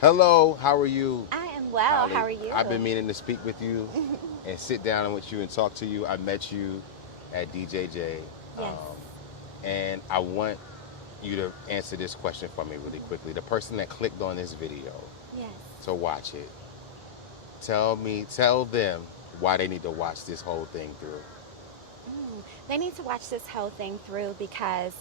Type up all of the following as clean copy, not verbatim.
Hello, how are you, I am well. How Holly? are you? I've been meaning to speak with you and sit down with you and talk to you. I met you at DJJ, Yes. and I want you to answer this question for me really quickly. The person that clicked on this video Yes. to watch it, tell them why they need to watch this whole thing through. They need to watch this whole thing through because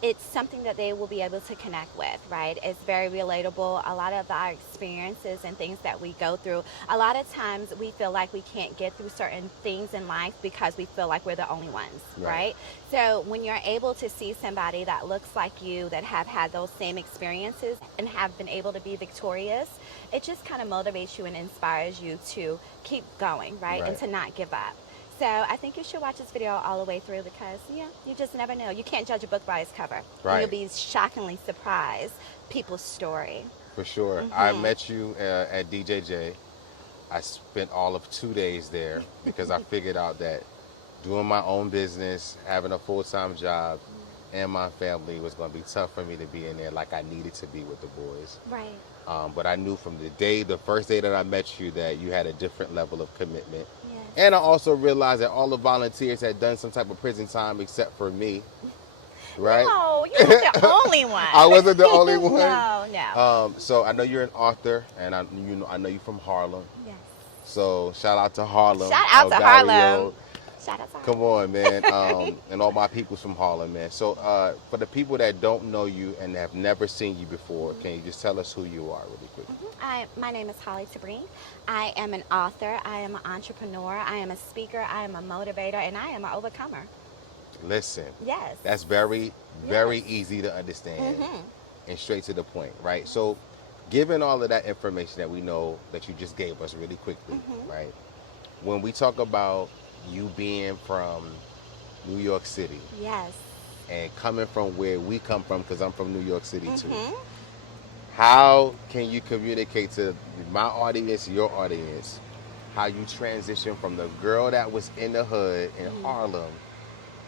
it's something that they will be able to connect with, right? It's very relatable. A lot of our experiences and things that we go through, a lot of times we feel like we can't get through certain things in life because we feel like we're the only ones, Right. right? So when you're able to see somebody that looks like you, that have had those same experiences and have been able to be victorious, it just kind of motivates you and inspires you to keep going, right? And Right. to not give up. So I think you should watch this video all the way through because, yeah, you just never know. You can't judge a book by its cover. And you'll Right. be shockingly surprised people's story. For sure. I met you at DJJ. I spent all of 2 days there because I figured out that doing my own business, having a full-time job, and my family was going to be tough for me to be in there like I needed to be with the boys. Right. But I knew from the first day that I met you, that you had a different level of commitment. Yes. And I also realized that all the volunteers had done some type of prison time except for me, right? No, you're not the only one. I wasn't the only one. No, no. So I know you're an author, and I know you from Harlem. Yes. So shout out to Harlem. Shout out to Barrio. Harlem. Shout out to Come Harlem. on, man. And all my people's from Harlem, man. So for the people that don't know you and have never seen you before, can you just tell us who you are really quick? My name is Holli Tabren. I am an author. I am an entrepreneur. I am a speaker. I am a motivator, and I am an overcomer. Listen, Yes. that's very Yes. easy to understand and straight to the point, right? So, given all of that information that we know that you just gave us really quickly, right? When we talk about you being from New York City Yes. and coming from where we come from, because I'm from New York City too, Mm-hmm. how can you communicate to my audience, your audience, how you transition from the girl that was in the hood in Harlem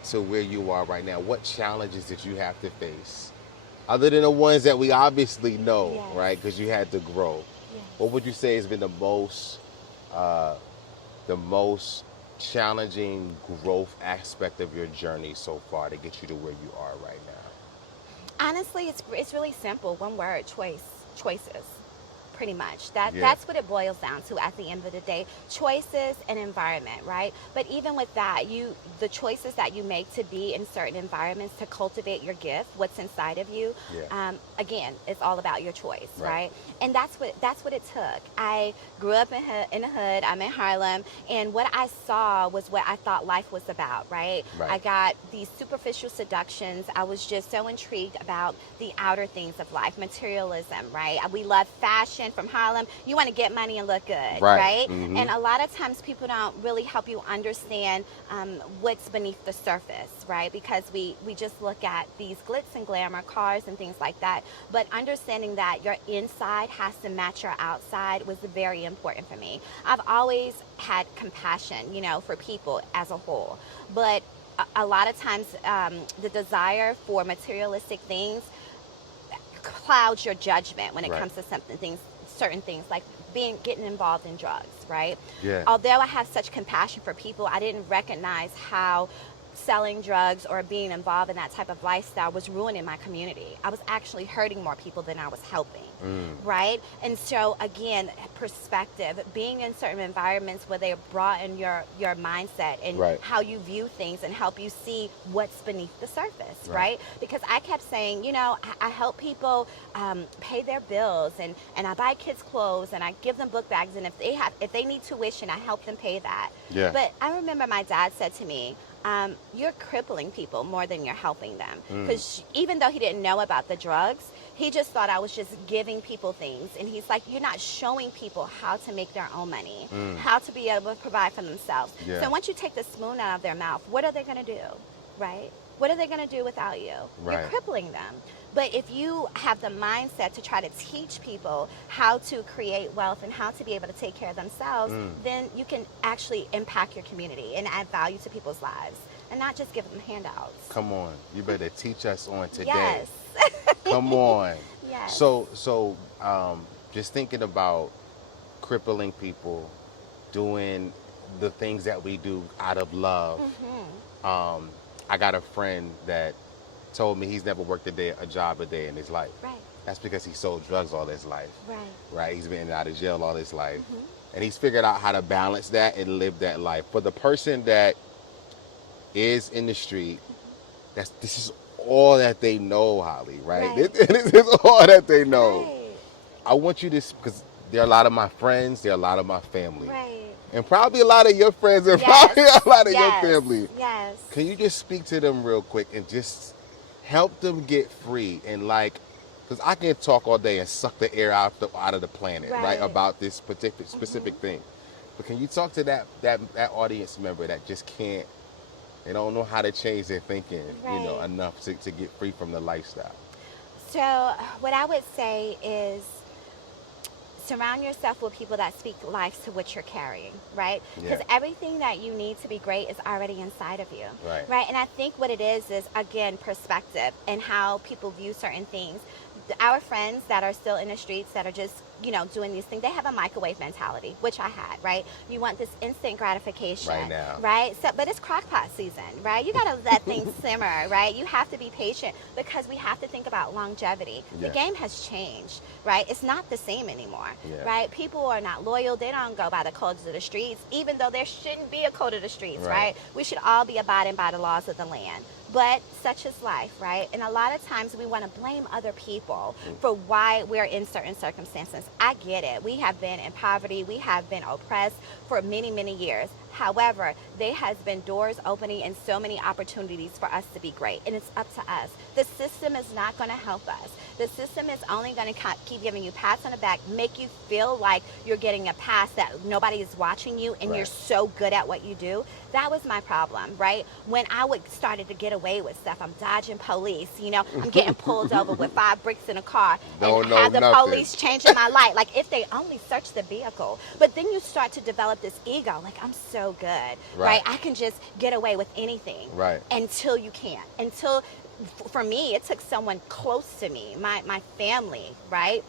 to where you are right now? What challenges did you have to face? Other than the ones that we obviously know, Yes. right? Because you had to grow. Yes. What would you say has been the most challenging growth aspect of your journey so far to get you to where you are right now? Honestly, it's really simple. One word: choices. Pretty much. Yeah. That's what it boils down to at the end of the day. Choices and environment, right? But even with that, the choices that you make to be in certain environments to cultivate your gift, what's inside of you. Yeah. Again, it's all about your choice, Right. right? And that's what it took. I grew up in the hood. I'm in Harlem, and what I saw was what I thought life was about, right? Right. I got these superficial seductions. I was just so intrigued about the outer things of life, materialism, right? We love fashion from Harlem. You want to get money and look good, right? And a lot of times people don't really help you understand what's beneath the surface, right? Because we just look at these glitz and glamour, cars and things like that. But understanding that your inside has to match your outside was very important for me. I've always had compassion, for people as a whole. But a lot of times the desire for materialistic things clouds your judgment when it Right. comes to certain things like getting involved in drugs, right? Yeah. Although I have such compassion for people, I didn't recognize how selling drugs or being involved in that type of lifestyle was ruining my community. I was actually hurting more people than I was helping, right? And so again, perspective, being in certain environments where they broaden your mindset and Right. how you view things and help you see what's beneath the surface, Right. right? Because I kept saying, I help people pay their bills and I buy kids clothes and I give them book bags, and if they need tuition, I help them pay that. Yeah. But I remember my dad said to me, you're crippling people more than you're helping them. Because even though he didn't know about the drugs, he just thought I was just giving people things. And he's like, you're not showing people how to make their own money, how to be able to provide for themselves. Yeah. So once you take the spoon out of their mouth, what are they going to do, right? What are they going to do without you? Right. You're crippling them. But if you have the mindset to try to teach people how to create wealth and how to be able to take care of themselves, then you can actually impact your community and add value to people's lives and not just give them handouts. Come on. You better teach us on today. Yes. Come on. Yes. So just thinking about crippling people, doing the things that we do out of love. I got a friend that told me he's never worked a job a day in his life. Right. That's because he sold drugs all his life. Right. Right. He's been out of jail all his life. And he's figured out how to balance that and live that life. For the person that is in the street, this is all that they know, Holly, right? This is all that they know. Right. I want you to, because there are a lot of my friends, there are a lot of my family. Right. And probably a lot of your friends and probably a lot of your family. Yes. Can you just speak to them real quick and just help them get free? And like, because I can talk all day and suck the air out of the planet, right? About this particular specific thing. But can you talk to that audience member that just can't, they don't know how to change their thinking, enough to get free from the lifestyle? So what I would say is surround yourself with people that speak life to what you're carrying, right? Because everything that you need to be great is already inside of you, right? And I think what it is, again, perspective and how people view certain things. Our friends that are still in the streets that are just, doing these things, they have a microwave mentality, which I had, right? You want this instant gratification. Right now. Right? So, but it's crockpot season, right? You got to let things simmer, right? You have to be patient because we have to think about longevity. The game has changed, right? It's not the same anymore, right? People are not loyal. They don't go by the codes of the streets, even though there shouldn't be a code of the streets, right? We should all be abiding by the laws of the land. But such is life, right? And a lot of times we want to blame other people for why we're in certain circumstances. I get it. We have been in poverty. We have been oppressed for many, many years. However, there has been doors opening and so many opportunities for us to be great. And it's up to us. The system is not going to help us. The system is only going to keep giving you pats on the back, make you feel like you're getting a pass, that nobody is watching you and you're so good at what you do. That was my problem, right? When I started to get away with stuff, I'm dodging police, I'm getting pulled over with 5 bricks in a car and have the police changing my light. Like, if they only search the vehicle. But then you start to develop this ego, like, I'm so good, right? I can just get away with anything, until you can't. Until, for me, it took someone close to me, my family, right,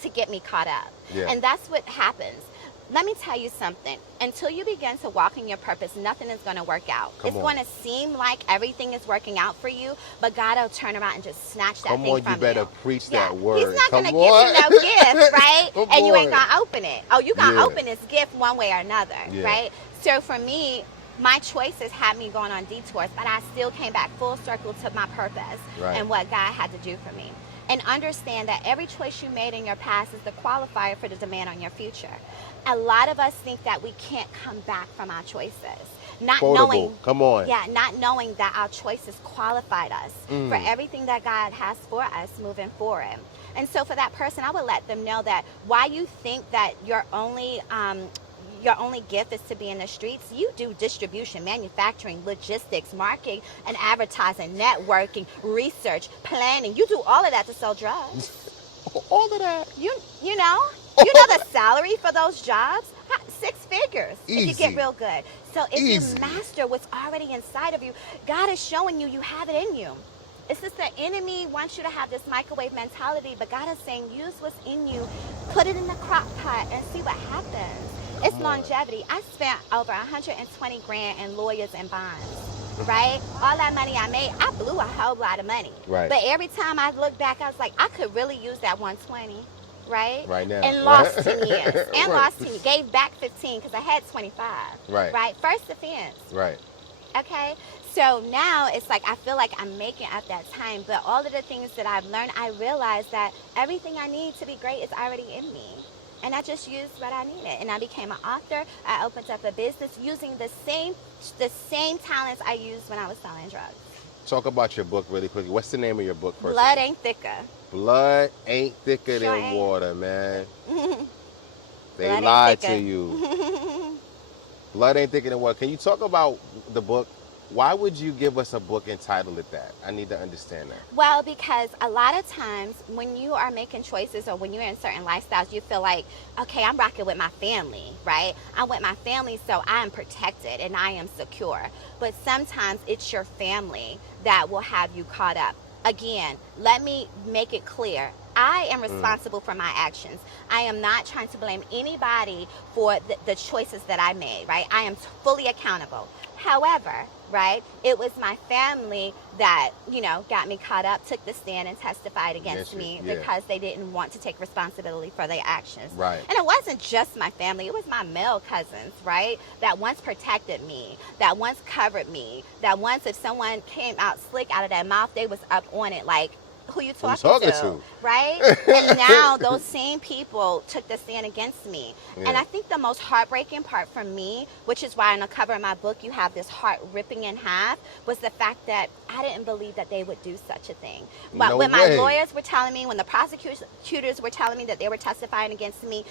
to get me caught up. And that's what happens. Let me tell you something. Until you begin to walk in your purpose, nothing is going to work out. It's going to seem like everything is working out for you, but God will turn around and just snatch that thing from you. Come on, you better preach that word. He's not going to give you no gift, right? And you ain't going to open it. Oh, you going to open this gift one way or another, right? So for me, my choices had me going on detours, but I still came back full circle to my purpose and what God had to do for me. And understand that every choice you made in your past is the qualifier for the demand on your future. A lot of us think that we can't come back from our choices. Not knowing that our choices qualified us for everything that God has for us moving forward. And so for that person, I would let them know that while you think that your only gift is to be in the streets, you do distribution, manufacturing, logistics, marketing and advertising, networking, research, planning. You do all of that to sell drugs. All of that. You know the salary for those jobs? 6 figures. Easy. If you get real good. So if you master what's already inside of you, God is showing you have it in you. It's just the enemy wants you to have this microwave mentality, but God is saying use what's in you, put it in the crock pot and see what happens. It's longevity. I spent over 120 grand in lawyers and bonds, right? All that money I made, I blew a whole lot of money. Right. But every time I look back, I was like, I could really use that 120, right? Right now. And lost 10 years. And lost 10 years. Gave back 15 because I had 25. Right. Right? First offense. Right. Okay? So now it's like I feel like I'm making at that time. But all of the things that I've learned, I realized that everything I need to be great is already in me. And I just used what I needed. And I became an author. I opened up a business using the same talents I used when I was selling drugs. Talk about your book really quickly. What's the name of your book first? Blood Ain't Thicker. Blood ain't thicker than water, man. They lied to you. Blood ain't thicker than water. Can you talk about the book? Why would you give us a book entitled it that? I need to understand that. Well, because a lot of times when you are making choices or when you're in certain lifestyles, you feel like, okay, I'm rocking with my family, right? I'm with my family, so I am protected and I am secure. But sometimes it's your family that will have you caught up. Again, let me make it clear. I am responsible for my actions. I am not trying to blame anybody for the choices that I made, right? I am fully accountable. However, right, it was my family that, got me caught up, took the stand and testified against me because they didn't want to take responsibility for their actions. Right. And it wasn't just my family, it was my male cousins, right, that once protected me, that once covered me, that once if someone came out slick out of their mouth, they was up on it like, who you talking to? Right? And now those same people took the stand against me. Yeah. And I think the most heartbreaking part for me, which is why on the cover of my book you have this heart ripping in half, was the fact that I didn't believe that they would do such a thing. But when my lawyers were telling me, when the prosecutors were telling me that they were testifying against me,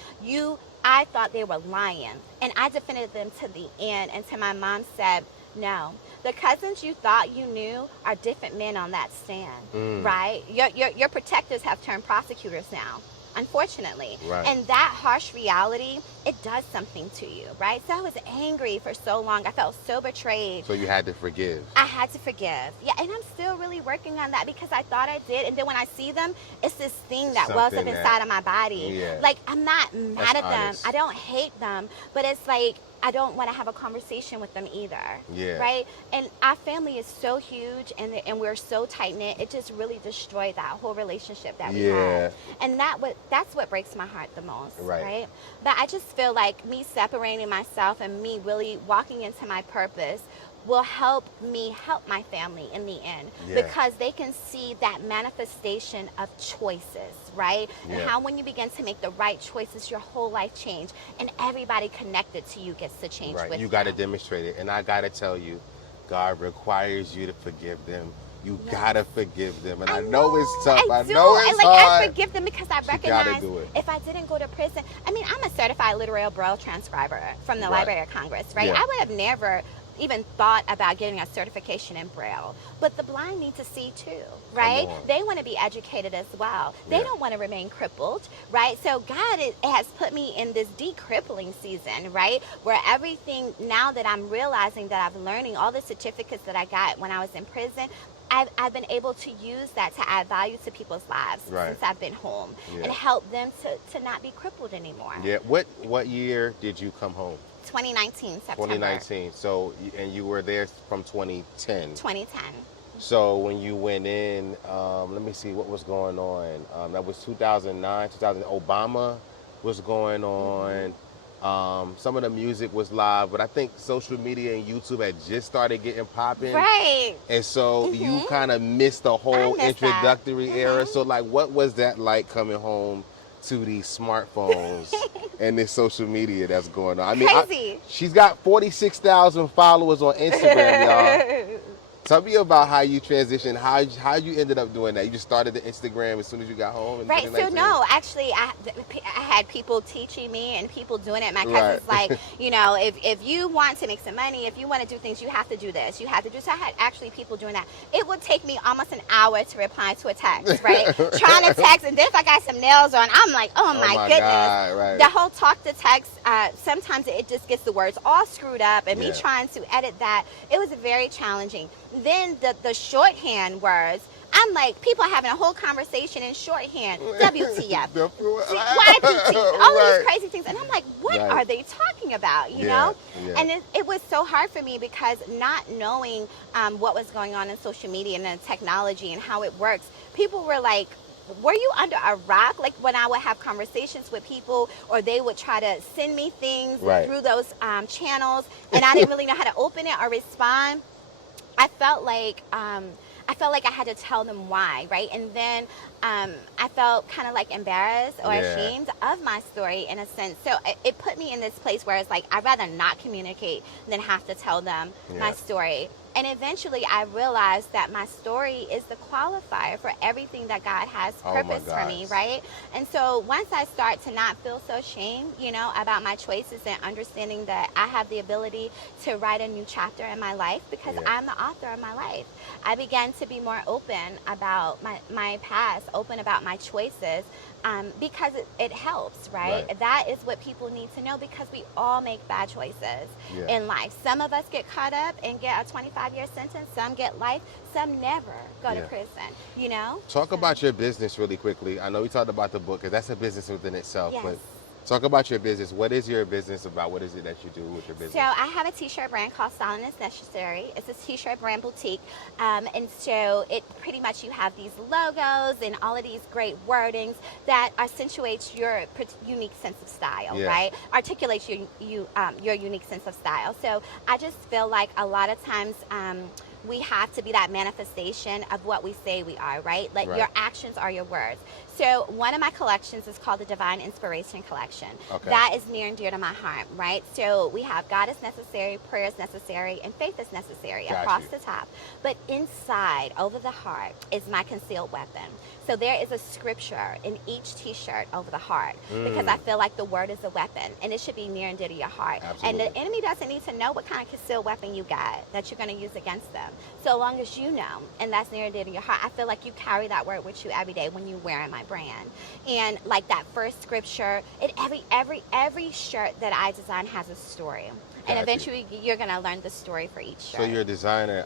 I thought they were lying. And I defended them to the end until my mom said, no, the cousins you thought you knew are different men on that stand, right? Your protectors have turned prosecutors now, unfortunately. Right. And that harsh reality, it does something to you, right? So I was angry for so long. I felt so betrayed. So you had to forgive. I had to forgive. Yeah, and I'm still really working on that because I thought I did. And then when I see them, it's this thing that wells up inside of my body. Yeah. Like, I'm not mad at honest. them. I don't hate them. But it's like, I don't want to have a conversation with them either. Yeah. Right? And our family is so huge and we're so tight-knit. It just really destroyed that whole relationship that we had. And that's what breaks my heart the most. Right? But I just feel like me separating myself and me really walking into my purpose will help me help my family in the end because they can see that manifestation of choices, right? And how when you begin to make the right choices, your whole life change and everybody connected to you gets to change with you. Got to demonstrate it. And I got to tell you, God requires you to forgive them. You gotta forgive them. And I know it's tough. I know it's hard. I forgive them because I recognize if I didn't go to prison, I mean, I'm a certified literary Braille transcriber from the Library of Congress, right? I would have never even thought about getting a certification in Braille. But the blind need to see too, right? They want to be educated as well. They don't want to remain crippled, right? So God has put me in this decrippling season, right? Where everything, now that I'm realizing that I'm learning all the certificates that I got when I was in prison, I've been able to use that to add value to people's lives since I've been home and help them to not be crippled anymore. Yeah. What year did you come home? 2019, September. 2019. So, and you were there from 2010. 2010. So when you went in, let me see what was going on. That was 2009, 2000. Obama was going on. Some of the music was live, but I think social media and YouTube had just started getting popping. Right. And so you kind of missed the whole introductory era. So like, what was that like coming home to these smartphones and this social media that's going on? I mean, she's got 46,000 followers on Instagram, y'all. Tell me about how you transitioned, how you ended up doing that. You just started the Instagram as soon as you got home? Right, so no, actually, I had people teaching me and people doing it. My cousins like, if you want to make some money, if you want to do things, you have to do this. You have to do so. I had actually people doing that. It would take me almost an hour to reply to a text, right? Trying to text, and then if I got some nails on, I'm like, oh my goodness. God, right. The whole talk to text, sometimes it just gets the words all screwed up, and me trying to edit that, it was very challenging. Then the shorthand words, I'm like, people are having a whole conversation in shorthand. WTF, YPT, all these crazy things. And I'm like, what are they talking about, you know? Yeah. And it was so hard for me because not knowing what was going on in social media and the technology and how it works, people were like, were you under a rock? Like when I would have conversations with people or they would try to send me things through those channels and I didn't really know how to open it or respond. I felt like I had to tell them why, right? And then I felt kind of like embarrassed or ashamed of my story in a sense. So it put me in this place where it's like I'd rather not communicate than have to tell them my story. And eventually I realized that my story is the qualifier for everything that God has purpose for me, right? And so once I start to not feel so ashamed, about my choices and understanding that I have the ability to write a new chapter in my life because I'm the author of my life, I began to be more open about my past, open about my choices, because it helps, right? That is what people need to know, because we all make bad choices in life. Some of us get caught up and get a 25-year sentence. Some get life. Some never go to prison, you know? Talk about your business really quickly. I know we talked about the book, because that's a business within itself. Yes. But talk about your business. What is your business about? What is it that you do with your business? So I have a t-shirt brand called Styling is Necessary. It's a t-shirt brand boutique. And so it pretty much, you have these logos and all of these great wordings that accentuates your unique sense of style, right? Articulates your unique sense of style. So I just feel like a lot of times we have to be that manifestation of what we say we are, right? Like your actions are your words. So one of my collections is called the Divine Inspiration Collection. That is near and dear to my heart, right? So we have God is necessary, prayer is necessary, and faith is necessary across the top. But inside, over the heart, is my concealed weapon. So there is a scripture in each t-shirt over the heart, because I feel like the word is a weapon, and it should be near and dear to your heart. And the enemy doesn't need to know what kind of concealed weapon you got that you're going to use against them. So long as you know, and that's near and dear to your heart, I feel like you carry that word with you every day when you wear my brand. And like that first scripture, every shirt that I design has a story. And eventually you're going to learn the story for each shirt. So you're a designer.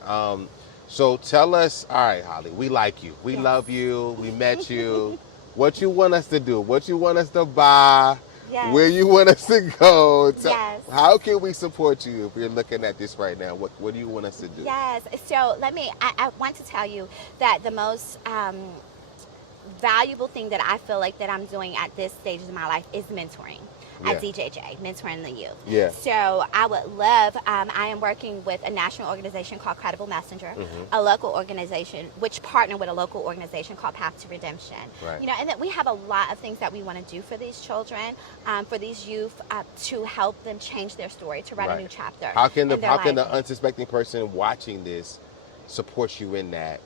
So tell us, all right, Holli, we like you. We love you. We met you. What you want us to do? What you want us to buy? Where you want us to go? How can we support you if you're looking at this right now? What do you want us to do? So I want to tell you that the most valuable thing that I feel like that I'm doing at this stage of my life is mentoring. At DJJ, mentoring the youth. So I would love, I am working with a national organization called Credible Messenger, a local organization, which partner with a local organization called Path to Redemption. You know, and that we have a lot of things that we want to do for these children, for these youth, to help them change their story, to write a new chapter. How can the unsuspecting person watching this support you in that,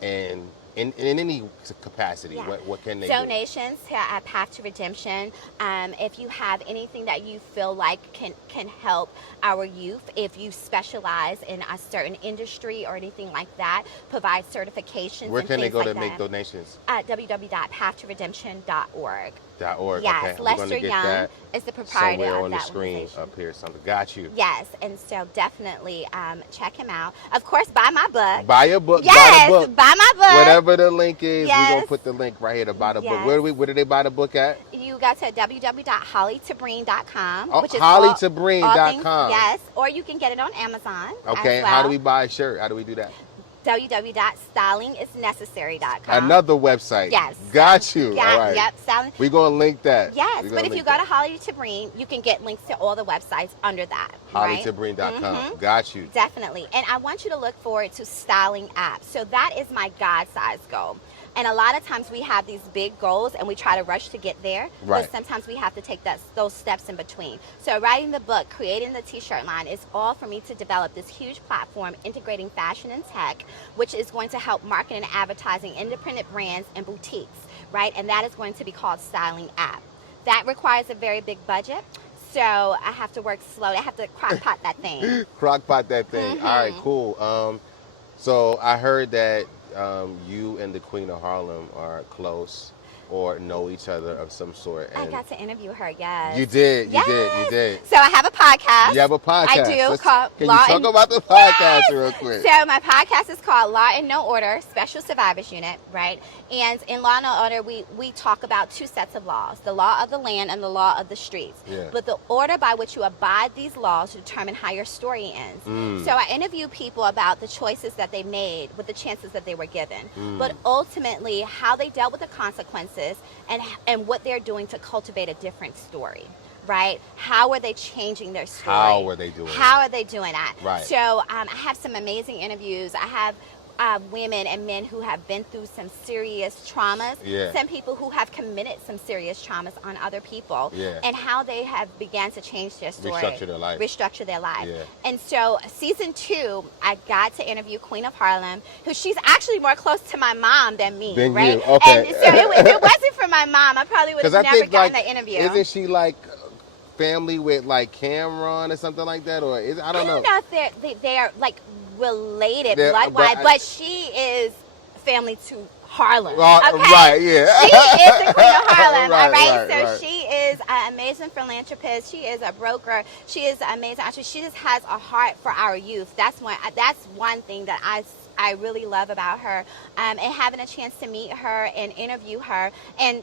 and in any capacity? What can they donations to Path to Redemption. If you have anything that you feel like can help our youth, if you specialize in a certain industry or anything like that, provide certifications. Where can they go to make donations? www.pathtoredemption.org. Yes, Lester Young is the proprietor somewhere of on that the screen organization. up here. Something. Got you. Yes, and so definitely check him out. Of course, buy my book. Buy a book. Yes, buy the book. Buy my book. Whatever the link is, we're gonna put the link right here to buy the book. Where do they buy the book at? You go to www.hollitabren.com. which is hollitabren.com. Yes, or you can get it on Amazon. Okay, as well. How do we buy a shirt? How do we do that? www.stylingisnecessary.com. Another website. Yes. Got you. Yeah, all right. Yep. Styling. We're going to link that. Yes, but if you go to Holli Tabren, you can get links to all the websites under that. HolliTabren.com. Got you. Definitely. And I want you to look forward to styling apps. So that is my God-sized goal. And a lot of times we have these big goals and we try to rush to get there. But sometimes we have to take those steps in between. So writing the book, creating the t-shirt line is all for me to develop this huge platform integrating fashion and tech, which is going to help market and advertising independent brands and boutiques, right? And that is going to be called Styling App. That requires a very big budget. So I have to work slowly. I have to crock pot that thing. Crock pot that thing. All right, cool. So I heard that you and the Queen of Harlem are close or know each other of some sort. And I got to interview her, yes. You did. So I have a podcast. You have a podcast. I do. Can you talk about the podcast real quick? So my podcast is called Law and No Order, Special Survivors Unit, right? And in Law and No Order, we talk about two sets of laws, the law of the land and the law of the streets. But the order by which you abide these laws to determine how your story ends. So I interview people about the choices that they made with the chances that they were given. But ultimately, how they dealt with the consequences and what they're doing to cultivate a different story, right? How are they changing their story? How are they doing that? Right. So I have some amazing interviews. I have women and men who have been through some serious traumas, some people who have committed some serious traumas on other people, and how they have began to change their story, restructure their life. And so season 2, I got to interview Queen of Harlem, who she's actually more close to my mom than me, right? You. Okay. And so if it wasn't for my mom, I probably would have never gotten that interview. Isn't she like family with like Cameron or something like that, or I don't know. I don't know if they are like related blood-wise, but she is family to Harlem. Right, Okay? right, yeah. She is the queen of Harlem, Right, all right? right, So right. she is an amazing philanthropist. She is a broker. She is amazing. Actually, she just has a heart for our youth. That's one thing that I really love about her, and having a chance to meet her and interview her, and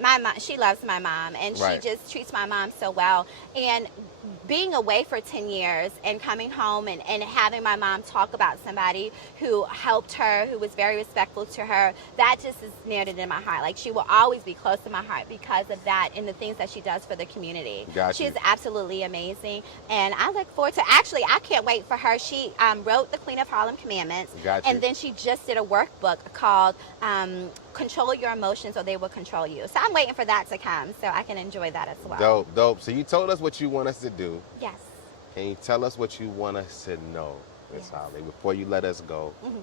my mom, she loves my mom, and she Right. just treats my mom so well. And being away for 10 years and coming home and having my mom talk about somebody who helped her, who was very respectful to her, that just is near to my heart. Like, she will always be close to my heart because of that and the things that she does for the community. Got you. She's absolutely amazing, and I look forward to, actually, I can't wait for her. She wrote the Queen of Harlem Commandments, Got you. and then she just did a workbook called Control Your Emotions or They Will Control You. So I'm waiting for that to come so I can enjoy that as well. Dope, dope. So you told us what you want us to do. Yes. Can you tell us what you want us to know, Miss Yes. Holli, before you let us go? Mm-hmm.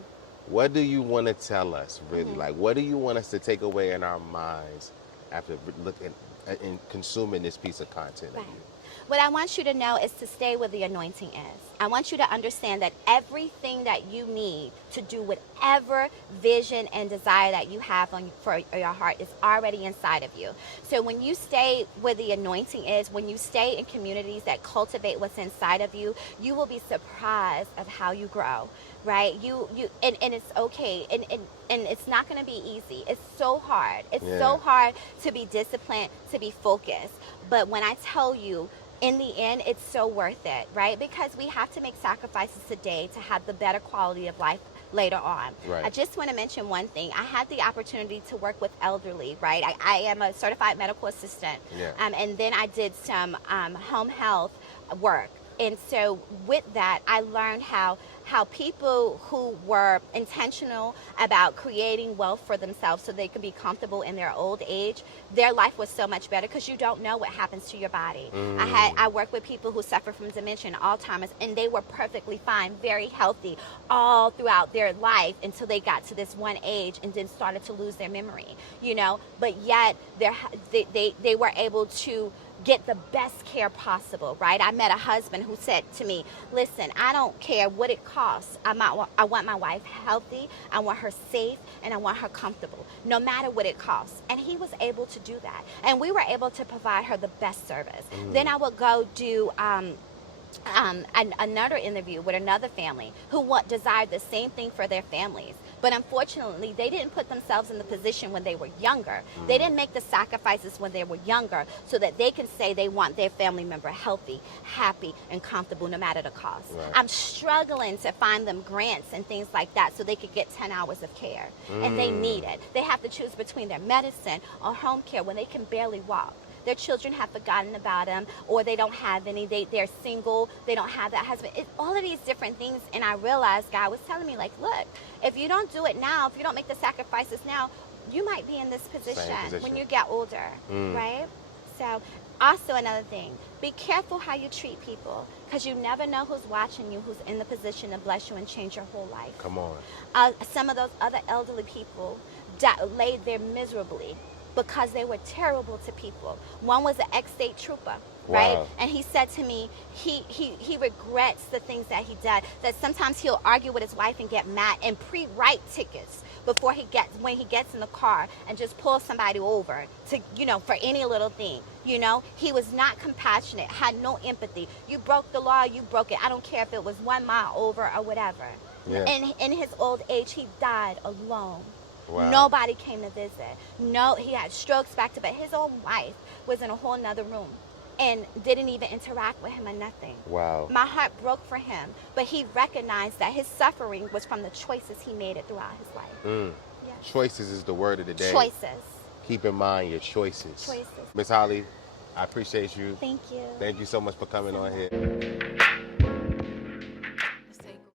What do you want to tell us, really? Mm-hmm. Like, what do you want us to take away in our minds after looking and consuming this piece of content Right. of you? What I want you to know is to stay where the anointing is. I want you to understand that everything that you need to do whatever vision and desire that you have for your heart is already inside of you. So when you stay where the anointing is, when you stay in communities that cultivate what's inside of you, you will be surprised of how you grow, right? And it's okay. And it's not going to be easy. It's so hard. It's so hard to be disciplined, to be focused. But when I tell you, in the end, it's so worth it, right? Because we have to make sacrifices today to have the better quality of life later on. Right. I just want to mention one thing. I had the opportunity to work with elderly, right? I am a certified medical assistant. Yeah. And then I did some home health work. And so with that, I learned how people who were intentional about creating wealth for themselves so they could be comfortable in their old age, their life was so much better because you don't know what happens to your body. I work with people who suffer from dementia and Alzheimer's, and they were perfectly fine, very healthy all throughout their life until they got to this one age and then started to lose their memory, but yet they were able to get the best care possible, right? I met a husband who said to me, listen, I don't care what it costs. I want my wife healthy, I want her safe, and I want her comfortable, no matter what it costs. And he was able to do that. And we were able to provide her the best service. Then I would go do another interview with another family who desired the same thing for their families. But unfortunately, they didn't put themselves in the position when they were younger. They didn't make the sacrifices when they were younger so that they can say they want their family member healthy, happy, and comfortable no matter the cost. Right. I'm struggling to find them grants and things like that so they could get 10 hours of care. And they need it. They have to choose between their medicine or home care when they can barely walk. Their children have forgotten about them, or they don't have any. They're single. They don't have that husband. All of these different things. And I realized God was telling me, like, look, if you don't do it now, if you don't make the sacrifices now, you might be in this position when you get older, right? So also another thing, be careful how you treat people, because you never know who's watching you, who's in the position to bless you and change your whole life. Come on. Some of those other elderly people laid there miserably because they were terrible to people. One was an ex-state trooper, right? Wow. And he said to me, he regrets the things that he did, that sometimes he'll argue with his wife and get mad and pre-write tickets when he gets in the car and just pull somebody over to, for any little thing. He was not compassionate, had no empathy. You broke the law, you broke it. I don't care if it was 1 mile over or whatever. Yeah. And in his old age, he died alone. Wow. Nobody came to visit. No, he had strokes back to back. His own wife was in a whole nother room and didn't even interact with him or nothing. Wow. My heart broke for him, but he recognized that his suffering was from the choices he made it throughout his life. Yes. Choices is the word of the day. Choices. Keep in mind your choices. Choices. Miss Holli, I appreciate you. Thank you. Thank you so much for coming on here.